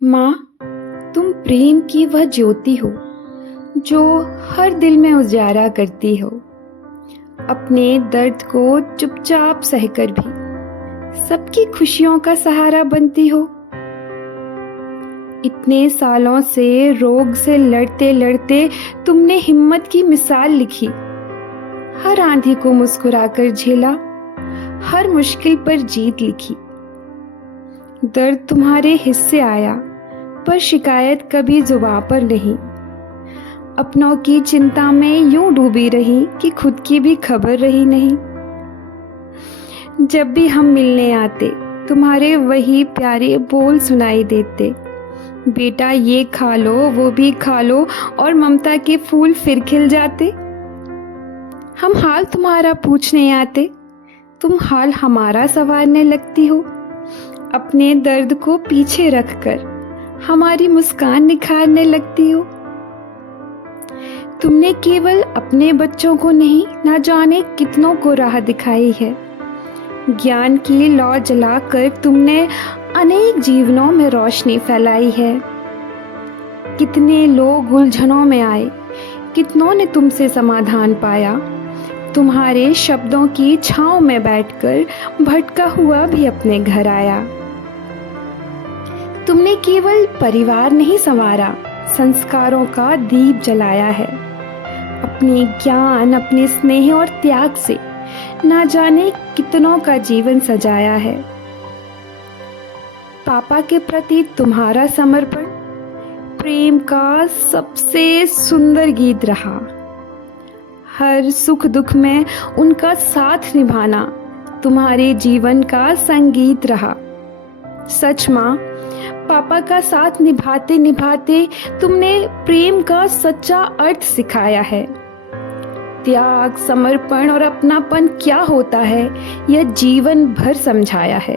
माँ, तुम प्रेम की वह ज्योति हो जो हर दिल में उजाला करती हो। अपने दर्द को चुपचाप सहकर भी सबकी खुशियों का सहारा बनती हो। इतने सालों से रोग से लड़ते लड़ते तुमने हिम्मत की मिसाल लिखी। हर आंधी को मुस्कुराकर झेला, हर मुश्किल पर जीत लिखी। दर्द तुम्हारे हिस्से आया, पर शिकायत कभी जुबां पर नहीं। अपनों की चिंता में यूं डूबी रही कि खुद की भी खबर रही नहीं। जब भी हम मिलने आते, तुम्हारे वही प्यारे बोल सुनाई देते। बेटा ये खा लो, वो भी खा लो, और ममता के फूल फिर खिल जाते। हम हाल तुम्हारा पूछने आते, तुम हाल हमारा संवारने लगती हो। अपने दर्द को पीछे रखकर हमारी मुस्कान निखारने लगती हो। तुमने केवल अपने बच्चों को नहीं, ना जाने कितनों को राह दिखाई है। ज्ञान की लौ जलाकर तुमने अनेक जीवनों में रोशनी फैलाई है। कितने लोग उलझनों में आए, कितनों ने तुमसे समाधान पाया। तुम्हारे शब्दों की छांव में बैठकर भटका हुआ भी अपने घर आया। तुमने केवल परिवार नहीं संवारा, संस्कारों का दीप जलाया है। अपने ज्ञान, अपने स्नेह और त्याग से ना जाने कितनों का जीवन सजाया है। पापा के प्रति तुम्हारा समर्पण प्रेम का सबसे सुंदर गीत रहा। हर सुख दुख में उनका साथ निभाना तुम्हारे जीवन का संगीत रहा। सच माँ, पापा का साथ निभाते निभाते तुमने प्रेम का सच्चा अर्थ सिखाया है। त्याग, समर्पण और अपनापन क्या होता है, यह जीवन भर समझाया है।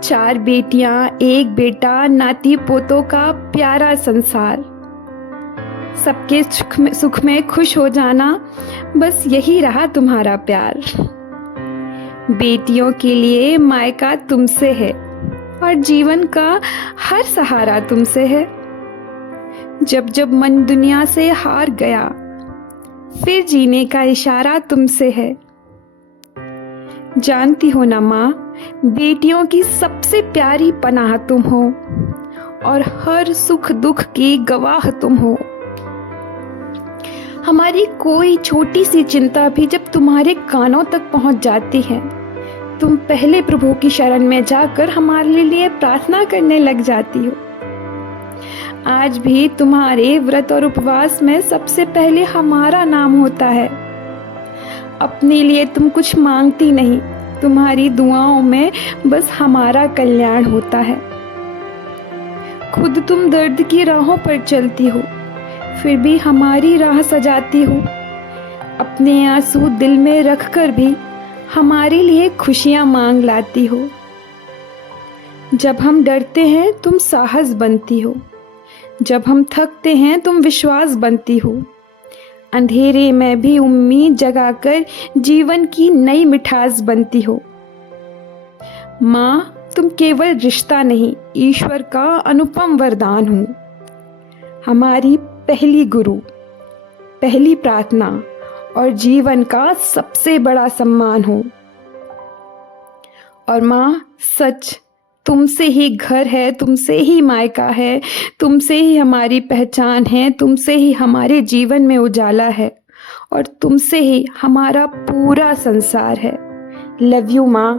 4 बेटियां, 1 बेटा, नाती पोतों का प्यारा संसार। सबके सुख में खुश हो जाना, बस यही रहा तुम्हारा प्यार। बेटियों के लिए मायका तुमसे है और जीवन का हर सहारा तुमसे है। जब जब मन दुनिया से हार गया, फिर जीने का इशारा तुमसे है। जानती हो ना माँ, बेटियों की सबसे प्यारी पनाह तुम हो और हर सुख दुख की गवाह तुम हो। हमारी कोई छोटी सी चिंता भी जब तुम्हारे कानों तक पहुंच जाती है, तुम पहले प्रभु की शरण में जाकर हमारे लिए प्रार्थना करने लग जाती हो। आज भी तुम्हारे व्रत और उपवास में सबसे पहले हमारा नाम होता है। अपने लिए तुम कुछ मांगती नहीं, तुम्हारी दुआओं में बस हमारा कल्याण होता है। खुद तुम दर्द की राहों पर चलती हो, फिर भी हमारी राह सजाती हो। अपने आंसू दिल में रखकर भी हमारे लिए खुशियां मांग लाती हो। जब हम डरते हैं तुम साहस बनती हो, जब हम थकते हैं तुम विश्वास बनती हो। अंधेरे में भी उम्मीद जगाकर जीवन की नई मिठास बनती हो। माँ, तुम केवल रिश्ता नहीं, ईश्वर का अनुपम वरदान हो। हमारी पहली गुरु, पहली प्रार्थना और जीवन का सबसे बड़ा सम्मान हो। और माँ, सच, तुमसे ही घर है, तुमसे ही मायका है, तुमसे ही हमारी पहचान है, तुमसे ही हमारे जीवन में उजाला है और तुमसे ही हमारा पूरा संसार है। लव यू माँ।